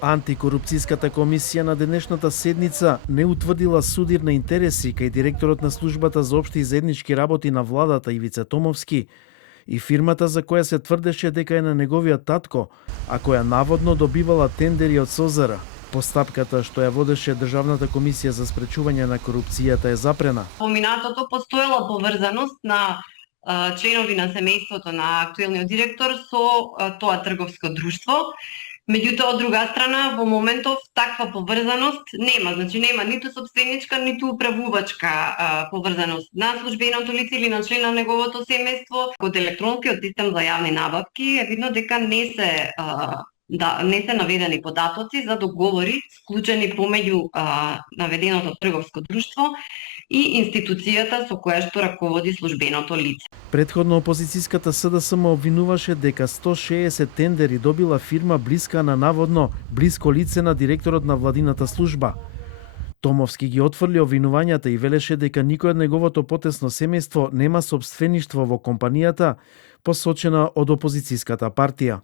Антикорупцијската комисија на денешната седница не утврдила судир на интереси кај директорот на службата за општи и заеднички работи на владата Ивица Томовски и фирмата за која се тврдеше дека е на неговиот татко, а која наводно добивала тендери од СОЗР. Постапката што ја водеше Државната комисија за спречување на корупцијата е запрена. Во минатото постоела поврзаност на членови на семејството на актуелниот директор со тоа трговско друштво. Меѓутоа, од друга страна, во моментов таква поврзаност нема. Значи, нема ниту собственичка, ниту управувачка поврзаност на службеното лице или на член на неговото семејство. Од електронскиот систем за јавни набавки е видно дека не се наведени податоци за договори склучени помеѓу наведеното трговско друштво и институцијата со која што раководи службеното лице. Претходно опозицијската СДСМ обвинуваше дека 160 тендери добила фирма блиска на наводно блиско лице на директорот на владината служба. Томовски ги отфрли обвинувањата и велеше дека никој од неговото потесно семејство нема сопствеништво во компанијата, посочена од опозицијската партија.